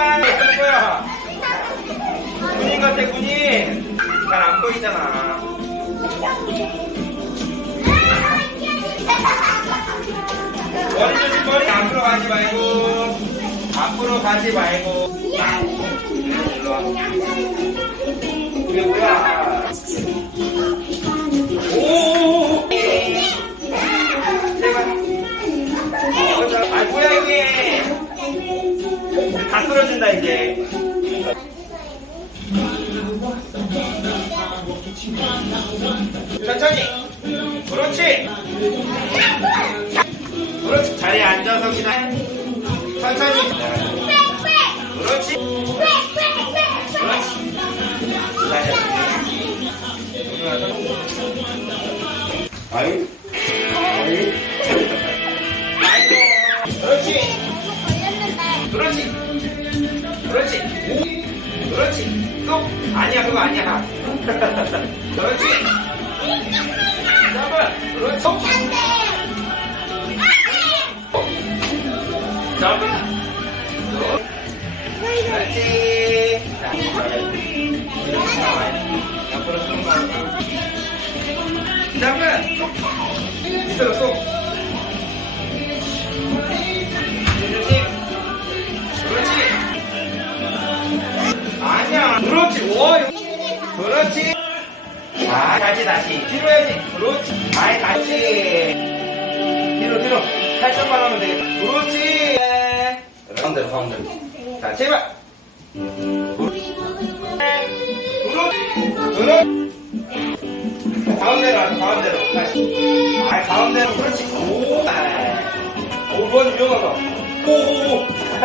제발 예쁠 거야. 군인 같아 군인. 잘 안 보이잖아. 머리 조심 머리. 앞으로 가지 말고. 앞으로 가지 말고. 일로 와. 이게 뭐야 천천히. 그렇지. 그렇지. 자리에 앉아서 기다려 천천히. 그렇지. 아이 아이 아이고 그렇지. 그렇지. 그렇지. 오. 그렇지. 또. 아니야. 그거 아니야 그렇지 잡아 그렇지 잡아 그렇지 나와 잡아 밑으로 쏙 그렇지. 아 다시 다시. 뒤로 해야지. 그렇지. 아이 다시. 뒤로 뒤로. 살짝만 하면 되겠다. 그렇지. 가운데로 가운데로. 자 제발. 그렇지. 그렇지. 가운데로 가운데로. 다시. 아 가운데로. 그렇지. 오 오, 이건 위험하다 오 오 오